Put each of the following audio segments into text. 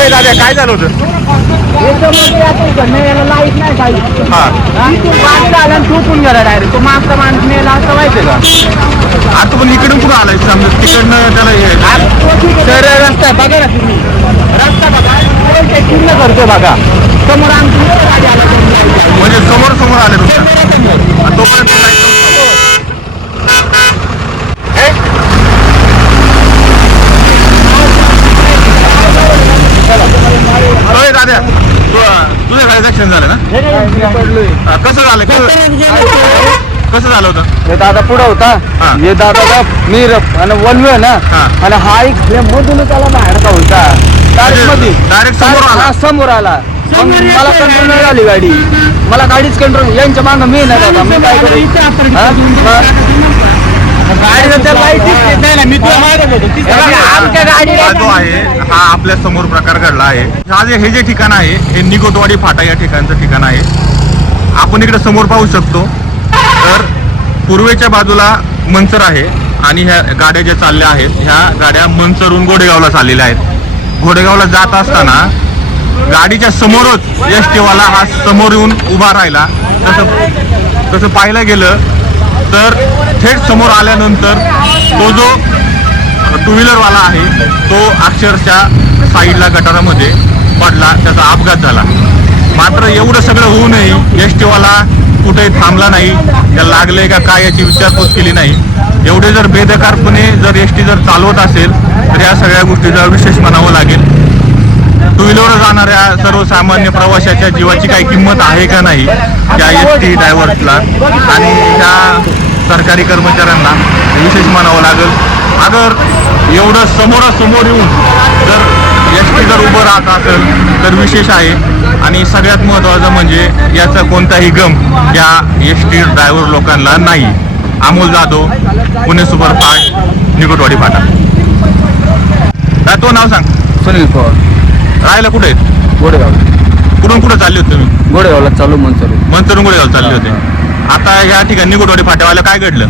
होय दादा काय झालं होतं? लाइट नाही काही हा. आणि गेला डायरेक्ट तो मागचा माणूस मेला असं माहितीये का आता पण इकडून कुठं आलाय? समजा तिकडनं त्याला हे रस्ता आहे, बघा ना तुम्ही रस्ता बघा रोड ते करतो बघा समोर आमची गाडी आला म्हणजे समोर समोर आले तुमच्या. आणि तोपर्यंत light नव्हतं. हे? होय दादा तू- तुझ्या गाडीचं ऍक्सिडेंट झालं ना? हा, कसं झालं? कसं कसं झालं होतं? हे दादा पुढं होता. हा. हे दादा मी आणि वनवे ना? हा. आणि हा एक मधून त्याला बाहेर का होता? डायरेक्टमध्ये direct समोर आला? हा, समोर आला. मग मला कंट्रोल नाही झाली गाडी. मला गाडीच कंट्रोल यांच्या मागं मी नाही दादा मी काय करू? हा? मग? हा. जो आहे हा आपल्यासमोर प्रकार घडला आहे. हा जे हे जे ठिकाण आहे हे निगोटवाडी फाटा या ठिकाणचं ठिकाण आहे. आपण इकडे समोर पाहू शकतो. तर पूर्वेच्या बाजूला मंचर आहे आणि ह्या गाड्या ज्या चालल्या आहेत ह्या गाड्या मंचरहून गोडेगावला चाललेल्या आहेत. घोडेगावला जात असताना गाडीच्या समोरच एस टीवाला हा समोर येऊन उभा राहिला. तसं तसं पाहायला गेलं तर थेट समोर आल्यानंतर तो जो टू व्हीलरवाला आहे तो अक्षरशः साईडला गटारामध्ये पडला त्याचा अपघात झाला. मात्र एवढं सगळं होऊनही एस टीवाला कुठेही थांबला नाही त्या लागले का काय याची विचारपूस केली नाही. एवढे जर बेदकारपणे जर एस टी जर चालवत असेल तर या सगळ्या गोष्टीचा विशेष म्हणावं लागेल. टू व्हीलरवर जाणाऱ्या सर्वसामान्य प्रवाशाच्या जीवाची काही किंमत आहे का नाही त्या एस टी ड्रायव्हर्सला आणि त्या सरकारी कर्मचाऱ्यांना विशेष म्हणावं लागेल. अगर एवढं समोरासमोर येऊन जर एस टी जर उभं राहत असेल तर विशेष आहे. आणि सगळ्यात महत्त्वाचं म्हणजे याचा कोणताही गम या एस टी ड्रायव्हर लोकांना नाही. अमोल जाधव पुणे सुपरफास्ट निकोटवाडी फाटा. तो नाव सांग. सुनील पवार. राहायला कुठे आहेत? गोडेगाव कुठून कुठं चालले होते तुम्ही? गोडेगावला चालू म्हणतो मंतरून गुडेगाव चालले होते. आता या ठिकाणी निकोटवाडी फाट्यावाला काय घडलं?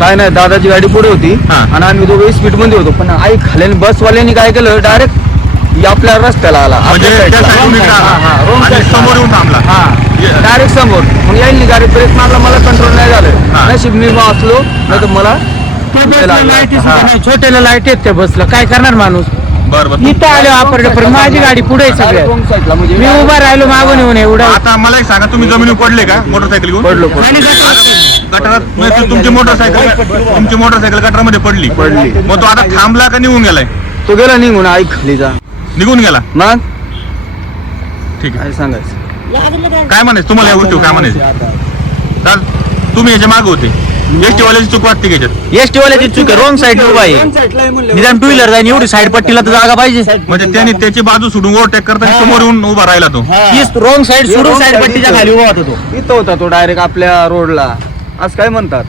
काय नाही दादाची गाडी पुढे होती. हा. आणि आम्ही दोघे स्पीडमध्ये होतो. पण आई खाल्याने बसवाल्याने काय केलं? डायरेक्ट आपल्या रस्त्याला आला. म्हणजे आपल्या त्या side ला. साईडून इकडं आला. हा, wrong आणि side. ला. समोर येऊन थांबला. हा. ये- डायरेक्ट समोर. मग यांनी गाडी ब्रेक मारला मला कंट्रोल नाही हा. झालं नशीब मी वाचलो नाही तर मला हा. छोट्याला लाइट येत त्या बसला. काय करणार माणूस? बरं बरं. इथं आलो आपण पण माझी गाडी पुढे आहे सगळ्यात. म्हणजे मी उभा राहिलो मागून येऊन एवढा आता मला एक सांगा तुम्ही जमिनीवर पडले का? मोटरसायकल घेऊन? पडलो पडलो. गटारात म्हणजे तु- तुमची मोटरसायकल तुमची मोटरसायकल गटारामध्ये पडली. पडली. मग तो आता थांबला का निघून गेलाय? तो गेला निघून आई खाली जा निघून गेला? मग? ठीक आहे. काय सांगायचं? काय म्हणायचं? तुम्हाला या गोष्टी काय म्हणायचं? तुम्ही याच्या मागे होते. एस टी वाल्याची चूक वाटते का याच्यात? एस टी वाल्याची चूक आहे. रॉंग साईड उभा आहे. निदान टू व्हीलर जाईन एवढी साईड पट्टीला तर जागा पाहिजे. म्हणजे त्यांनी त्याची बाजू सोडून ओव्हरटेक करता समोर येऊन उभा राहिला तो. रॉंग साईड सोडून साईड पट्टीच्या खाली उभा होता तो. इथं होता तो डायरेक्ट आपल्या रोडला आज काय म्हणतात?